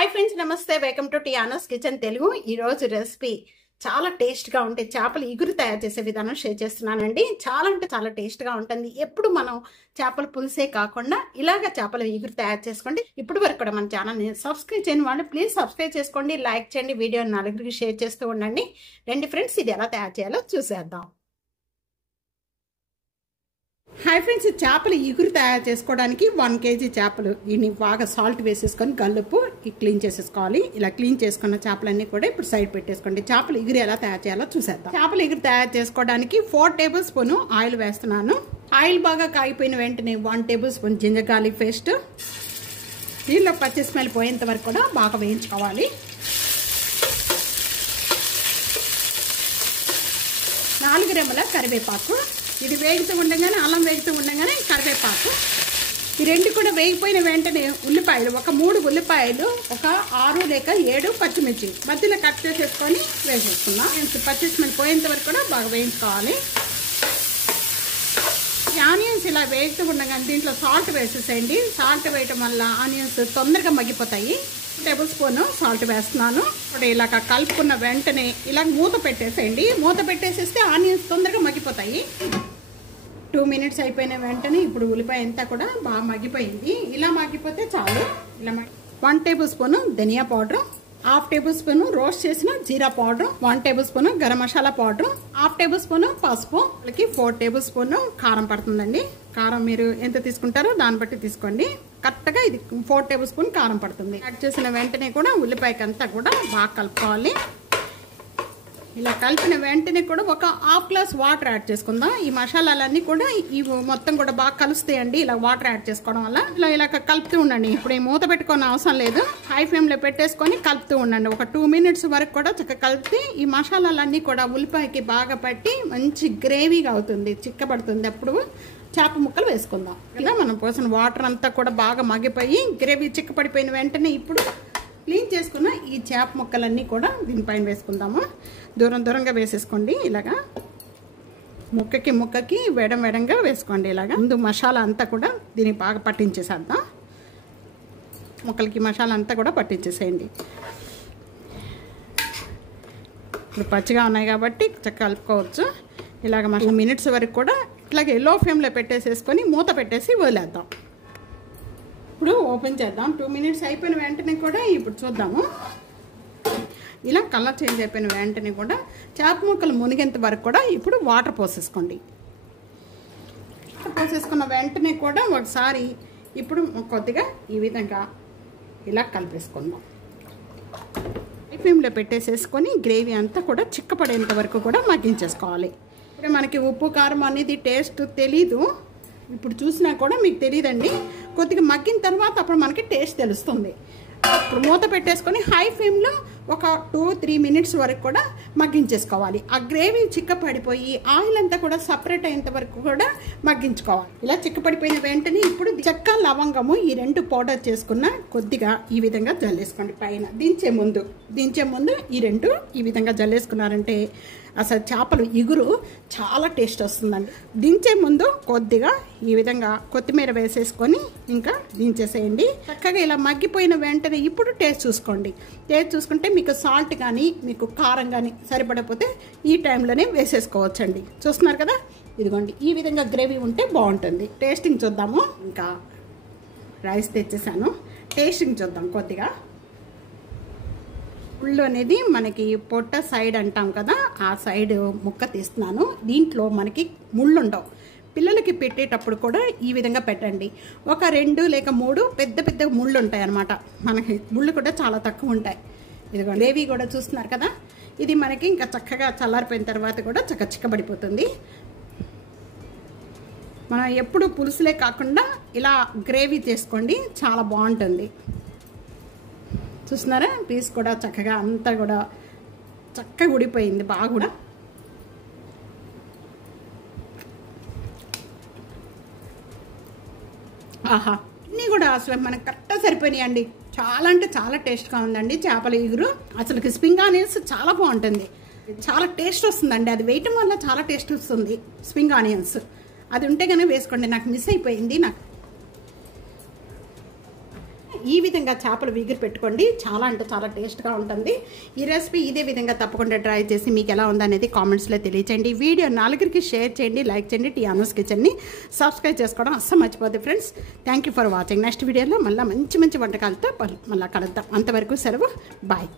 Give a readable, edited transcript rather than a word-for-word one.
Hi friends, నమస్తే. Welcome to Tiana's kitchen Telugu. ఈరోజు recipe చాలా టేస్ట్గా ఉంటే చేపల ఇగురు తయారు చేసే విధానం షేర్ చేస్తున్నానండి. చాలా అంటే చాలా టేస్ట్గా ఉంటుంది. ఎప్పుడు మనం చేపల పులుసే కాకుండా ఇలాగ చేపల ఇగురు తయారు చేసుకోండి. ఇప్పుడు వరకు కూడా మన ఛానల్ని సబ్స్క్రైబ్ చేయని వాళ్ళు ప్లీజ్ సబ్స్క్రైబ్ చేసుకోండి, లైక్ చేయండి, వీడియోని నలుగురికి షేర్ చేస్తూ ఉండండి. రండి ఫ్రెండ్స్, ఇది ఎలా తయారు చేయాలో చూసేద్దాం. హాయ్ ఫ్రెండ్స్, చేపల ఇగురు తయారు చేసుకోవడానికి 1 kg చేపలు దీన్ని బాగా సాల్ట్ వేసేసుకొని గల్లుపు క్లీన్ చేసేసుకోవాలి. ఇలా క్లీన్ చేసుకున్న చేపలన్నీ కూడా ఇప్పుడు సైడ్ పెట్టేసుకోండి. చేపల ఇగురు ఎలా తయారు చేయాలో చూసేద్దాం. చేపల ఇగురు తయారు చేసుకోవడానికి 4 tablespoons ఆయిల్ వేస్తున్నాను. ఆయిల్ బాగా కాగిపోయిన వెంటనే 1 tablespoon జింజర్ గార్లిక్ పేస్ట్, దీనిలో పచ్చి స్మెల్ పోయేంత వరకు కూడా బాగా వేయించుకోవాలి. 4 రెమ్మల కరివేపాకు, ఇది వేగుతూ ఉండగానే అల్లం వేగుతూ ఉండగానే కరివేపాకు, ఈ రెండు కూడా వేగిపోయిన వెంటనే ఉల్లిపాయలు, ఒక 3 ఉల్లిపాయలు, ఒక 6 లేక 7 పచ్చిమిర్చి మధ్యలో కట్ చేసేసుకొని వేసేసుకున్నాం. పచ్చి స్మెల్ పోయేంత వరకు కూడా బాగా వేయించుకోవాలి. ఈ ఆనియన్స్ ఇలా వేగుతూ ఉండగానే దీంట్లో సాల్ట్ వేసేసేయండి. సాల్ట్ వేయటం వల్ల ఆనియన్స్ తొందరగా మగ్గిపోతాయి. 1 tablespoon సాల్ట్ వేస్తున్నాను. ఇప్పుడు ఇలా కలుపుకున్న వెంటనే ఇలా మూత పెట్టేసేయండి. మూత పెట్టేసేస్తే ఆనియన్స్ తొందరగా మగ్గిపోతాయి. 2 minutes అయిపోయిన వెంటనే ఇప్పుడు ఉల్లిపాయ అంతా కూడా బాగా మగ్గిపోయింది. ఇలా మగ్గిపోతే చాలు. ఇలా 1 tablespoon ధనియా పౌడర్, 1/2 tablespoon రోస్ట్ చేసిన జీరా powder, 1 tablespoon garam masala powder, 1/2 tablespoon పసుపు, 4 tablespoon కారం పడుతుందండి. కారం మీరు ఎంత తీసుకుంటారో దాన్ని బట్టి తీసుకోండి. కరెక్ట్గా ఇది 4 tablespoon కారం పడుతుంది. యాడ్ చేసిన వెంటనే కూడా ఉల్లిపాయకి అంతా కూడా బాగా కలుపుకోవాలి. ఇలా కలిపిన వెంటనే కూడా ఒక 1/2 glass వాటర్ యాడ్ చేసుకుందాం. ఈ మసాలాలన్నీ కూడా ఇవి మొత్తం కూడా బాగా కలుస్తాయండి. ఇలా వాటర్ యాడ్ చేసుకోవడం వల్ల ఇలా కలుపుతూ ఉండండి. ఇప్పుడు ఈ మూత పెట్టుకోని అవసరం లేదు. హై ఫ్లేమ్లో పెట్టేసుకొని కలుపుతూ ఉండండి. ఒక 2 minutes వరకు కూడా చక్కగా కలిపి ఈ మసాలాలన్నీ కూడా ఉల్లిపాయకి బాగా పట్టి మంచి గ్రేవీగా అవుతుంది, చిక్కబడుతుంది. అప్పుడు చేప ముక్కలు వేసుకుందాం. ఇలా మనం పోసిన వాటర్ అంతా కూడా బాగా మగ్గిపోయి గ్రేవీ చిక్కపడిపోయిన వెంటనే ఇప్పుడు క్లీన్ చేసుకున్న ఈ చేప ముక్కలన్నీ కూడా దీనిపైన వేసుకుందాము. దూరంగా వేసేసుకోండి. ఇలాగా ముక్కకి వేడంగా వేసుకోండి. ఇలాగా ముందు మసాలా అంతా కూడా దీనికి బాగా పట్టించేసేద్దాం. ముక్కలకి మసాలా అంతా కూడా పట్టించేసేయండి. ఇప్పుడు పచ్చిగా ఉన్నాయి కాబట్టి చక్కగా కలుపుకోవచ్చు. ఇలాగ 2 minutes వరకు కూడా ఇట్లాగే లో ఫ్లేమ్లో పెట్టేసేసుకొని మూత పెట్టేసి వదిలేద్దాం. ఇప్పుడు ఓపెన్ చేద్దాం. 2 minutes అయిపోయిన వెంటనే కూడా ఇప్పుడు చూద్దాము. ఇలా కలర్ చేంజ్ అయిపోయిన వెంటనే కూడా చేప ముక్కలు మునిగేంత వరకు కూడా ఇప్పుడు వాటర్ పోసేసుకోండి. పోసేసుకున్న వెంటనే కూడా ఒకసారి ఇప్పుడు కొద్దిగా ఈ విధంగా ఇలా కలిపేసుకుందాం. హై ఫ్లేమ్లో పెట్టేసేసుకొని గ్రేవీ అంతా కూడా చిక్కపడేంత వరకు కూడా మగ్గించేసుకోవాలి. ఇప్పుడు మనకి ఉప్పు కారం అనేది టేస్ట్ తెలీదు. ఇప్పుడు చూసినా కూడా మీకు తెలియదండి. కొద్దిగా మగ్గిన తర్వాత అప్పుడు మనకి టేస్ట్ తెలుస్తుంది. ఇప్పుడు మూత పెట్టేసుకొని హై ఫ్లేమ్లో ఒక 2-3 minutes వరకు కూడా మగ్గించేసుకోవాలి. ఆ గ్రేవీ చిక్కపడిపోయి ఆయిల్ అంతా కూడా సపరేట్ అయ్యేంత వరకు కూడా మగ్గించుకోవాలి. ఇలా చిక్కపడిపోయిన వెంటనే ఇప్పుడు చెక్క, లవంగము ఈ 2 పౌడర్ చేసుకున్న కొద్దిగా ఈ విధంగా జల్లేసుకోండి. పైన దించే ముందు ఈ 2 ఈ విధంగా జల్లేసుకున్నారంటే అసలు చేపలు ఇగురు చాలా టేస్ట్ వస్తుందండి. దించే ముందు కొద్దిగా ఈ విధంగా కొత్తిమీర వేసేసుకొని ఇంకా దించేసేయండి. చక్కగా ఇలా మగ్గిపోయిన వెంటనే ఇప్పుడు టేస్ట్ చూసుకోండి. టేస్ట్ చూసుకుంటే మీకు సాల్ట్ కానీ మీకు కారం కానీ సరిపడకపోతే ఈ టైంలోనే వేసేసుకోవచ్చండి. చూస్తున్నారు కదా, ఇదిగోండి ఈ విధంగా గ్రేవీ ఉంటే బాగుంటుంది. టేస్టింగ్ చూద్దాము. ఇంకా రైస్ తెచ్చేసాను, టేస్టింగ్ చూద్దాం. కొద్దిగా ముళ్ళు అనేది మనకి పొట్ట సైడ్ అంటాం కదా, ఆ సైడ్ ముక్క తీస్తున్నాను. దీంట్లో మనకి ముళ్ళు ఉండవు. పిల్లలకి పెట్టేటప్పుడు కూడా ఈ విధంగా పెట్టండి. ఒక 2 లేక 3 పెద్ద ముళ్ళు ఉంటాయి అన్నమాట. మనకి ముళ్ళు కూడా చాలా తక్కువ ఉంటాయి. ఇదిగో గ్రేవీ కూడా చూస్తున్నారు కదా, ఇది మనకి ఇంకా చక్కగా చల్లారిపోయిన తర్వాత కూడా చిక్కబడిపోతుంది. మనం ఎప్పుడు పులుసులే కాకుండా ఇలా గ్రేవీ చేసుకోండి, చాలా బాగుంటుంది. చూస్తున్నారా, పీస్ కూడా చక్కగా అంతా కూడా చక్కగా ఉడిపోయింది బాగా కూడా. ఆహా, ఇన్ని కూడా అసలు మనకు కరెక్ట్గా సరిపోయినాయండి. చాలా అంటే చాలా టేస్ట్గా ఉందండి చేపల ఇగురు. అసలు స్ప్రింగ్ ఆనియన్స్ చాలా బాగుంటుంది, చాలా టేస్ట్ వస్తుందండి. అది వేయటం వల్ల చాలా టేస్ట్ వస్తుంది. స్ప్రింగ్ ఆనియన్స్ అది ఉంటే కనుక వేసుకోండి. నాకు మిస్ అయిపోయింది. నాకు ఈ విధంగా చేపలు వీగిరి పెట్టుకోండి, చాలా అంటే చాలా టేస్ట్గా ఉంటుంది. ఈ రెసిపీ ఇదే విధంగా తప్పకుండా ట్రై చేసి మీకు ఎలా ఉందనేది కామెంట్స్లో తెలియచేయండి. వీడియో 4కి షేర్ చేయండి, లైక్ చేయండి. టియానోస్ కిచెన్ని సబ్స్క్రైబ్ చేసుకోవడం అస్సలు మర్చిపోద్ది friends. Thank you for watching. Next వీడియోలో మళ్ళీ మంచి మంచి వంటకాలతో మళ్ళీ కలుద్దాం. అంతవరకు సెలవు, బాయ్.